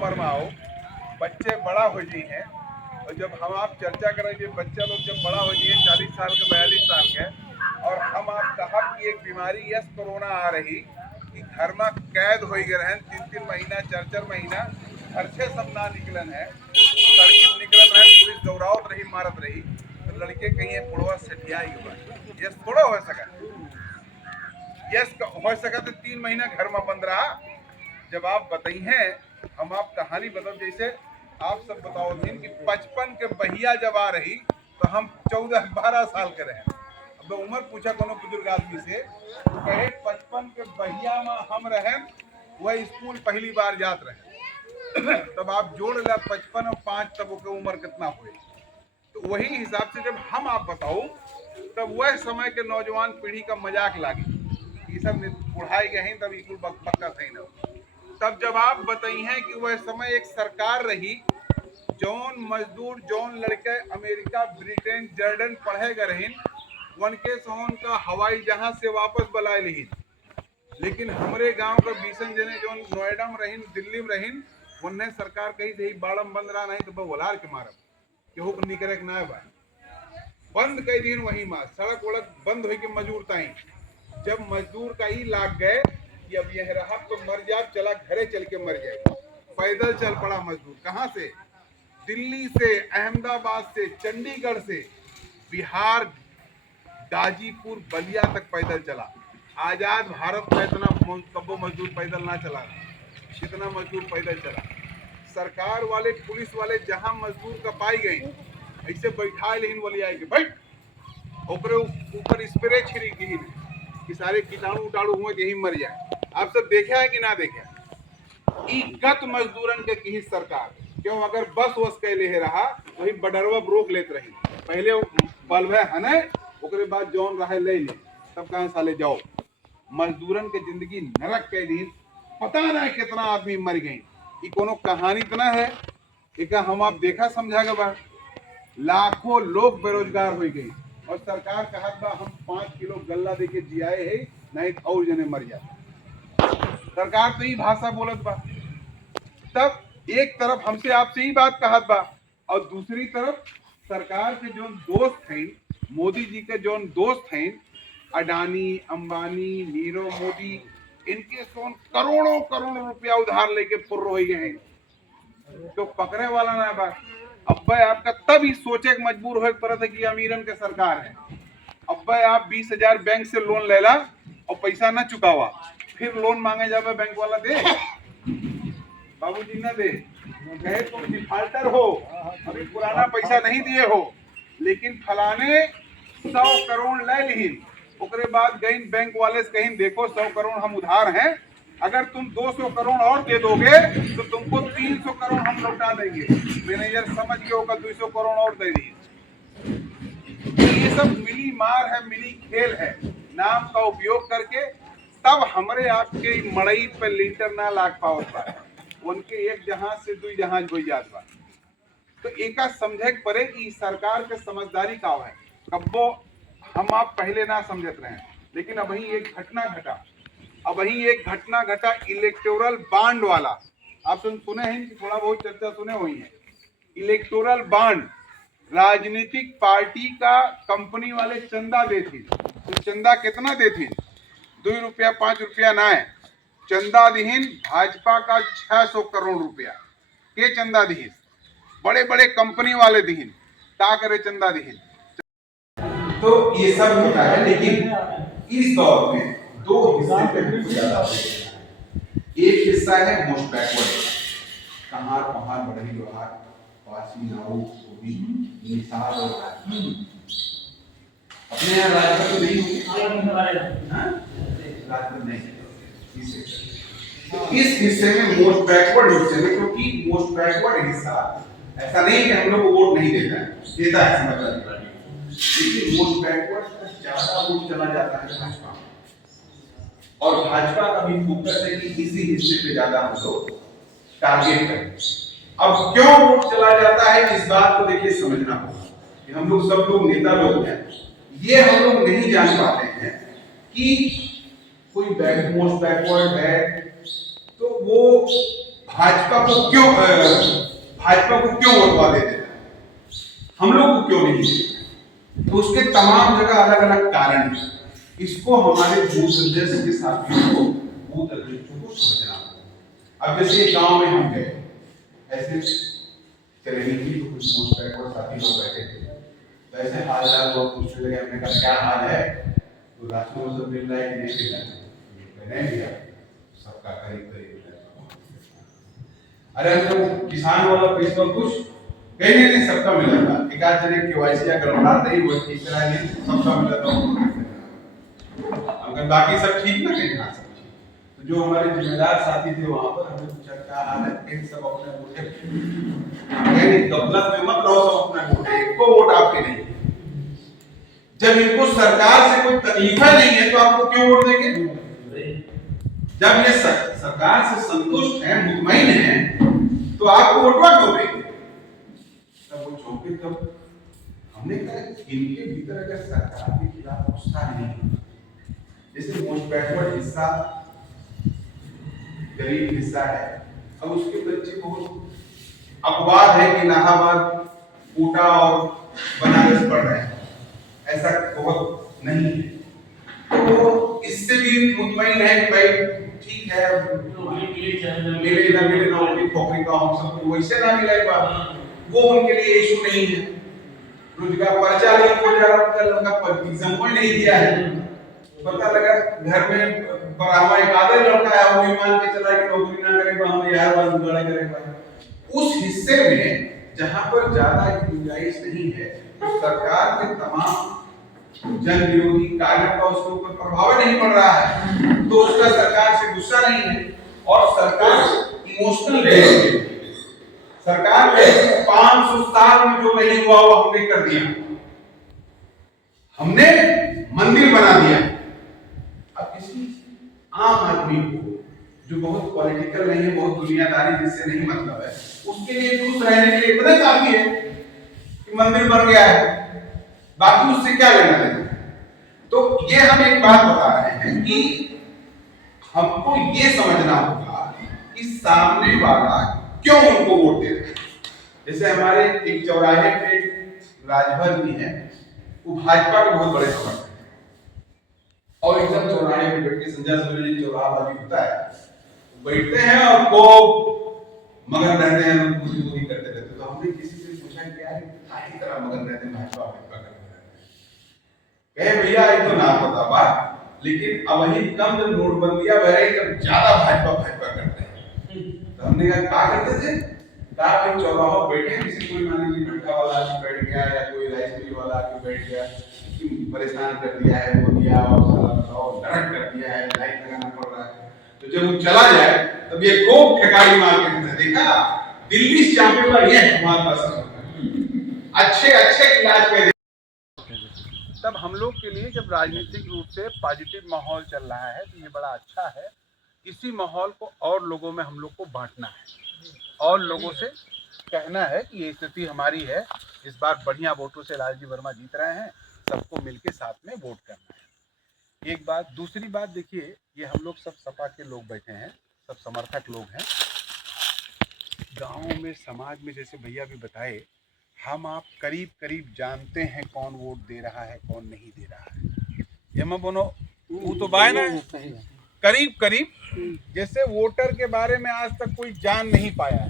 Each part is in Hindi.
उम्र में आओ, बच्चे बड़ा हो जी हैं, और जब हम आप चर्चा करेंगे बच्चा लोग जब बड़ा हो जाइए 40 साल के 42 साल के, और हम आप कहा कि एक बीमारी यस कोरोना आ रही कि घर में कैद हो गए हैं 3-3 महीना 4-4 महीना, घर से सब ना निकलन है, सड़क निकलन है, पुलिस दौड़ावत रही मारत रही, तो लड़के कहीं बुढ़वा सेठिया ही हुआ, यस थोड़ा हो सका, यस हो सका तो 3 महीना घर में बंद रहा। जब आप बताई हैं, हम आप कहानी बताओ, जैसे आप सब बताओ दिन कि 55 के बहिया जब आ रही तो हम 14-12 साल के रहे। अब उम्र पूछा कोनो बुजुर्ग आदमी से, तो कहे 55 के बहिया में हम रहे, वह स्कूल पहली बार जात रहे तब आप जोड़ ला 55 और 5 तब के उम्र कितना हुई, तो वही हिसाब से जब हम आप बताओ तब वह समय के नौजवान पीढ़ी का मजाक लागे, ये सब बुढ़ाई गए तब इकुल पक्का सही न। तब जब आप बताई हैं कि वह समय एक सरकार रही, जौन मजदूर जौन लड़के अमेरिका ब्रिटेन जर्डन पढ़े गए रहीन, उनके सोन का हवाई जहाज से वापस बुलाए ली, लेकिन हमारे गांव का 20 जने जो नोएडा में रहीन दिल्ली में रहीन, उन्हें सरकार कही थी बाड़म बंद रहा नहीं तो बवलार के मारब केहू को निकले के ना बा, बंद कई दिन वही माँ सड़क वड़क बंद हो के मजदूर ताई, जब मजदूर का ही लाग गए कि अब यह रहा तो मर जाए, चला घरे चल के मर जाए, पैदल चल पड़ा मजदूर, कहाँ से, दिल्ली से, अहमदाबाद से, चंडीगढ़ से, बिहार, गाजीपुर, बलिया तक पैदल चला। आजाद भारत में इतना कब्बो मजदूर पैदल ना चला, इतना मजदूर पैदल चला। सरकार वाले पुलिस वाले जहां मजदूर का पाई गई ऐसे बैठा लेकिन बोली आएगी बैठ, ऊपर स्प्रे छिड़क दी कि सारे कीटाणु उटाणु हुए यही मर जाए। आप सब देखा है कि ना देखा, गत मजदूरन के की सरकार क्यों, अगर बस वस के ले रहा वही बडरवा रोक लेते रही, पहले बल्ब है ना, ओकरे बाद जौन रहे ले ले, तब कहाँ साले जाओ। मजदूरन के जिंदगी नरक के दिन पता नहीं कितना आदमी मर गई, ये कोनो कहानी इतना है एक हम आप देखा समझा के बा, लाखों लोग बेरोजगार हो गई, और सरकार कहत बा हम 5 किलो गल्ला दे के जियाए है, नहीं तो और जने मर जाए। सरकार तो ही भाषा बोलत बा, तब एक तरफ हमसे आपसे ही बात कहत बा, और दूसरी तरफ सरकार के जो दोस्त हैं, मोदी जी के जो दोस्त हैं, अडानी अंबानी नीरव मोदी, इनके सोन करोड़ों करोड़ रुपया उधार लेके पुर हो गए हैं, तो पकड़े वाला ना बा। अब आपका तब ही सोचे के मजबूर हो पड़ता है कि अमीरन के सरकार है, अब आप 20,000 बैंक से लोन लेला और पैसा ना चुकावा, फिर लोन मांगे जावे बैंक वाला दे, बाबूजी ना दे, कहे तुम डिफाल्टर हो, अभी पुराना पैसा नहीं दिए हो, लेकिन फलाने 100 करोड़ ले ली, उसके बाद गई बैंक वाले से कहीं देखो 100 करोड़ हम उधार हैं, अगर तुम 200 करोड़ और दे दोगे तो तुमको 300 करोड़ हम लौटा देंगे, मैनेजर समझ के होगा 200 करोड़ और दे दिए। ये सब मिली मार है, मिली खेल है, नाम का उपयोग करके तब हमारे आपके मड़ई पे लीटर ना लाग पाओ, उनके एक जहाज से 2 जहाज हो जात बा। तो एक समझे पड़े कि सरकार के समझदारी का है, कब्बो हम आप पहले ना समझत रहे, लेकिन अब वही एक घटना घटा, अब वही एक घटना घटा इलेक्टोरल बांड वाला, आप सुने हैं कि थोड़ा बहुत चर्चा सुने हुई है। इलेक्टोरल बांड राजनीतिक पार्टी का कंपनी वाले चंदा देती, तो चंदा कितना देती, 2 रुपया 5 रुपया ना है, चंदा दिहीन भाजपा का 600 करोड़ रुपया के चंदा दिहीन, बड़े बड़े कंपनी वाले दिहीन, ता करे चंदा दिहीन। तो ये सब होता है, लेकिन इस दौर में 2 हिस्से पे ज्यादा, एक हिस्सा है मोस्ट बैकवर्ड, कहार पहाड़ बढ़ी लोहार पासी नाऊ भी निसार और अपने यहाँ राजपथ तो नहीं राजपथ नहीं, इस हिस्से में मोस्ट बैकवर्ड हिस्से में, क्योंकि मोस्ट बैकवर्ड हिस्सा ऐसा नहीं कि हम लोग वोट नहीं देता है, देता है समझदारी, लेकिन मोस्ट बैकवर्ड ज्यादा वोट चला जाता है भाजपा, और भाजपा का भी फोकस है कि इसी हिस्से पे ज्यादा हम लोग टारगेट करें। अब क्यों वोट चला जाता है, इस बात को देखिए समझना होगा कि हम लोग सब लोग नेता लोग हैं, ये हम लोग नहीं जान पाते हैं कि कोई मोस्ट बैकवर्ड है तो वो भाजपा को क्यों वोटवा दे देता है, हम लोग को क्यों नहीं देता? तो उसके तमाम जगह अलग अलग कारण है। इसको हमारे बूथ अध्यक्ष के साथियों को, बूथ अध्यक्षों को समझना होगा। अब जैसे गांव में हम गए, ऐसे चलेगी थी तो कुछ बूथ बैठो साथी लोग बैठे थे, तो ऐसे हाल चाल लोग पूछने लगे, हमने कहा क्या हाल है, तो राशन सब मिल रहा है कि नहीं मिल रहा है, नहीं दिया सबका करीब करीब। अरे हम तो किसान वाला पैसा कुछ कहीं नहीं सबका मिला था, एक आध जने केवाईसी या गड़बड़ा नहीं हुआ ठीक तरह नहीं सबका मिला था, अगर बाकी सब ठीक ना कहीं ना सब ठीक। तो जो हमारे जिम्मेदार साथी थे वहां पर हमने पूछा क्या हाल है, कहीं सब अपने वोटे कहीं गफलत में मत रहो, सब अपने वोटे, इनको वोट आपके नहीं। जब इनको सरकार से कोई तकलीफ नहीं है तो आपको क्यों वोट देंगे? जब ये सरकार से संतुष्ट है, मुतमईन है, तो आपको वोटवा क्यों देंगे? तब वो चौंके, तब हमने कहा इनके भीतर अगर सरकार के खिलाफ गुस्सा नहीं है, जैसे मोस्ट बैकवर्ड हिस्सा गरीब हिस्सा है, अब उसके बच्चे बहुत अपवाद है कि इलाहाबाद, कोटा और बनारस पढ़ रहे हैं, ऐसा बहुत नहीं है, तो इससे भी मुतमईन है कि भाई ठीक है मिले ना मिले नौकरी खोकरी का हम सबको वैसे ना मिलेगा, वो उनके लिए इशू नहीं है। रोजगार पर्चा नहीं हो जा रहा, उनका एग्जाम कोई नहीं दिया है, पता लगा घर में परावा एक आधे लड़का है, वो मान के चला कि नौकरी ना करेगा हम यार बात जुगाड़ करेगा। उस हिस्से में जहां पर ज्यादा गुंजाइश नहीं है, तो सरकार के तमाम जन विरोधी कार्यों का उसके ऊपर प्रभाव नहीं पड़ रहा है, तो उसका सरकार से गुस्सा नहीं है। और सरकार इमोशनल है, सरकार ने 500 साल में जो नहीं हुआ वो हमने कर दिया, हमने मंदिर बना दिया। अब किसी आम आदमी को जो बहुत पॉलिटिकल नहीं है, बहुत दुनियादारी जिससे नहीं मतलब है, उसके लिए खुश रहने के लिए इतना काफी है कि मंदिर बन गया है, बाकी उससे क्या लेना देना। तो ये हम एक बात बता रहे हैं कि हमको ये समझना होगा कि सामने वाला क्यों उनको वोट दे रहे हैं। जैसे हमारे एक चौराहे पे राजभर जी हैं, वो भाजपा के बहुत बड़े समर्थक हैं, और एकदम चौराहे पे बैठ के संजय सूर्य जी चौराहा वाली होता है, बैठते हैं और को मगन रहते हैं, पूरी करते रहते। तो हमने किसी से पूछा क्या है काहे तरह मगन रहते हैं भाजपा भाजपा करते रहते हैं, कहे भैया ये तो ना पता बात, लेकिन अब ही कम जब नोटबंदियां बह रही तब ज्यादा भाजपा भाजपा करते हैं। तो हमने कहा क्या करते थे, कहा भाई चौराहा बैठे, किसी कोई मान लीजिए भट्टा वाला आके बैठ गया या कोई राइस मिल वाला आके बैठ गया, परेशान कर दिया है, वो दिया और साला बताओ डरक कर दिया है, लाइट लगाना पड़ रहा है, तो जब वो चला जाए तब ये खूब ठेकाई मार के देखा दिल्ली से चापे हुआ ये हमारे पास अच्छे अच्छे इलाज पे। तब हम लोग के लिए जब राजनीतिक रूप से पॉजिटिव माहौल चल रहा है तो ये बड़ा अच्छा है। इसी माहौल को और लोगों में हम लोग को बांटना है और लोगों से कहना है कि ये स्थिति हमारी है, इस बार बढ़िया वोटों से लालजी वर्मा जीत रहे हैं, सबको मिलके साथ में वोट करना है। एक बात। दूसरी बात देखिए, ये हम लोग सब सपा के लोग बैठे हैं, सब समर्थक लोग हैं। गाँव में समाज में जैसे भैया भी बताए, हम आप करीब करीब जानते हैं कौन वोट दे रहा है कौन नहीं दे रहा है। ये मैं बोलो वो तो बाय ना करीब करीब, जैसे वोटर के बारे में आज तक कोई जान नहीं पाया है।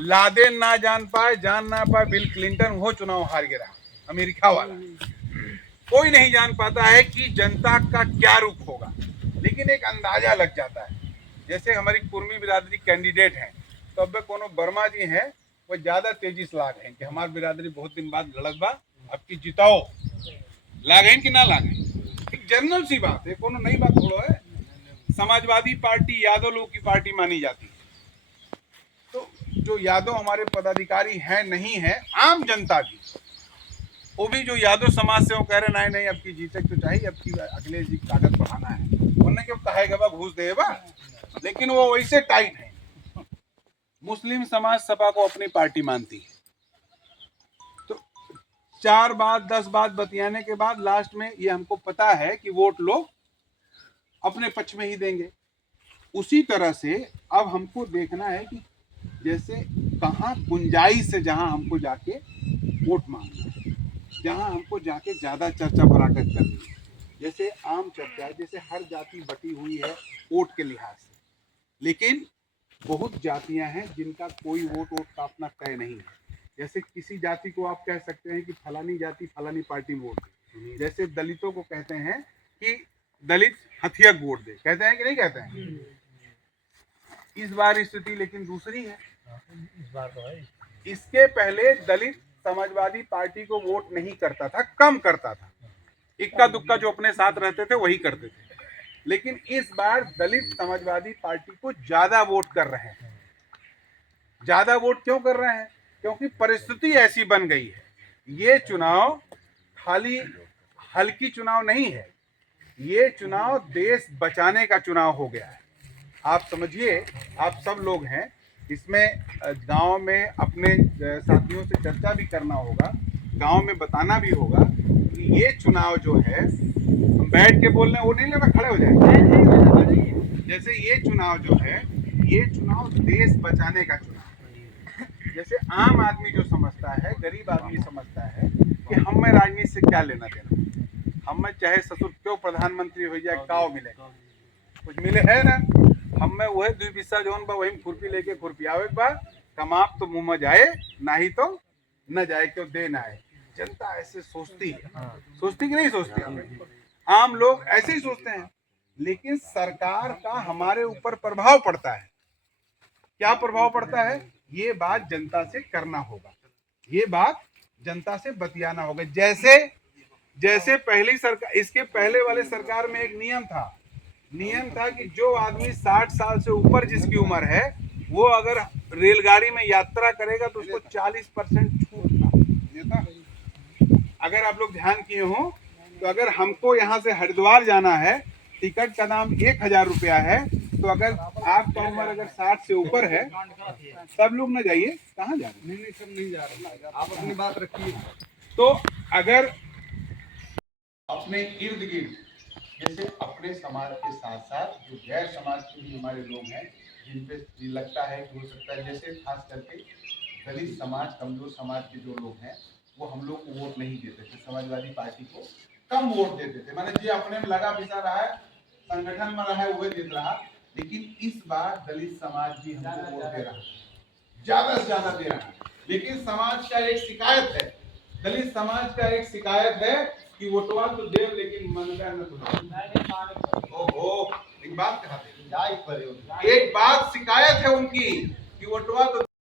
लादेन ना जान पाए, जान ना पाए बिल क्लिंटन, वो चुनाव हार गया अमेरिका वाला। कोई नहीं जान पाता है कि जनता का क्या रुख होगा, लेकिन एक अंदाजा लग जाता है। जैसे हमारी कुर्मी बिरादरी कैंडिडेट हैं, तो अब कोनो वर्मा जी हैं, वो ज्यादा तेजी से लाग हैं कि हमारी बिरादरी बहुत दिन बाद लड़त बा, अब की जिताओ, लागें कि ना लागें। एक जनरल सी बात है, कोनो नई बात थोड़ा है। समाजवादी पार्टी यादव लोग की पार्टी मानी जाती है, तो जो यादव हमारे पदाधिकारी हैं नहीं है, आम जनता की, वो भी जो यादव समाज से वो कह रहे नहीं नहीं अब की जीते तो चाहिए, अब की अखिलेश जी ताकत बढ़ाना है, उन्होंने क्यों कहेगा घूस देगा, लेकिन वो वैसे टाइट है। मुस्लिम समाज सपा को अपनी पार्टी मानती है, तो 4 बात 10 बात बतियाने के बाद लास्ट में ये हमको पता है कि वोट लोग अपने पक्ष में ही देंगे। उसी तरह से अब हमको देखना है कि जैसे कहाँ गुंजाइश है जहाँ हमको जाके वोट मांगना है, जहाँ हमको जाके ज़्यादा चर्चा भराकर करनी है। जैसे आम चर्चा, जैसे हर जाति बटी हुई है वोट के लिहाज से, लेकिन बहुत जातियां हैं जिनका कोई वोट का अपना तय नहीं है। जैसे किसी जाति को आप कह सकते हैं कि फलानी जाति फलानी पार्टी वोट दे, जैसे दलितों को कहते हैं कि दलित हथिया वोट दे, कहते हैं कि नहीं कहते हैं। इस बार स्थिति लेकिन दूसरी है। इस बार तो है। इसके पहले दलित समाजवादी पार्टी को वोट नहीं करता था, कम करता था, इक्का दुक्का जो अपने साथ रहते थे वही करते थे। लेकिन इस बार दलित समाजवादी पार्टी को ज्यादा वोट कर रहे हैं। ज्यादा वोट क्यों कर रहे हैं? क्योंकि परिस्थिति ऐसी बन गई है। ये चुनाव खाली हल्की चुनाव नहीं है, ये चुनाव देश बचाने का चुनाव हो गया है। आप समझिए, आप सब लोग हैं इसमें, गांव में अपने साथियों से चर्चा भी करना होगा, गांव में बताना भी होगा कि ये चुनाव जो है, हम बैठ के बोल रहे हैं वो नहीं लेना, खड़े हो जाए। जैसे ये चुनाव जो है, ये चुनाव देश बचाने का चुनाव है। जैसे आम आदमी जो समझता है, गरीब आदमी समझता है कि हमें राजनीति से क्या लेना देना, हमें चाहे ससुर क्यों प्रधानमंत्री हो जाए, काव मिले, कुछ मिले है ना। हमें वही 2 पैसा जौन बा वही खुरपी लेके खुरपियावे के बा, कमाप तो मुंह में जाए, नहीं तो न जाए, क्यों दे ना आए। जनता ऐसे सोचती है, सोचती कि नहीं सोचती? आम लोग ऐसे ही सोचते हैं। लेकिन सरकार का हमारे ऊपर प्रभाव पड़ता है। क्या प्रभाव पड़ता है? ये बात जनता से करना होगा, ये बात जनता से बतियाना होगा। जैसे पहली सरकार, इसके पहले वाले सरकार में एक नियम था कि जो आदमी 60 साल से ऊपर जिसकी उम्र है, वो अगर रेलगाड़ी में यात्रा करेगा तो उसको 40% छूट था। अगर आप लोग ध्यान किए हो तो अगर हमको यहाँ से हरिद्वार जाना है, टिकट का दाम 1000 रुपया है, तो अगर आपका उम्र अगर 60 से ऊपर है, सब लोग न जाइए। कहाँ जा रहे? नहीं, सब नहीं जा रहे, आप अपनी बात रखिए। तो अगर अपने इर्द गिर्द, जैसे अपने समाज के साथ साथ जो गैर समाज के भी हमारे लोग हैं, जिन पे लगता है कि हो सकता है, जैसे खास करके दलित समाज, कमजोर समाज के जो लोग हैं, वो हम लोग को वोट नहीं देते थे, समाजवादी पार्टी को कम वोट देते थे। माने जी अपने में लगा पिसा रहा है, संगठन में रहा है, वही जीत रहा। लेकिन इस बार दलित समाज भी हमको वोट दे रहा है, ज्यादा से ज्यादा दे रहा है। लेकिन समाज का एक शिकायत है, दलित समाज का एक शिकायत है कि वोटवा तो देव लेकिन मन का न तो। ओहो, एक बात शिकायत है उनकी कि वोटवा तो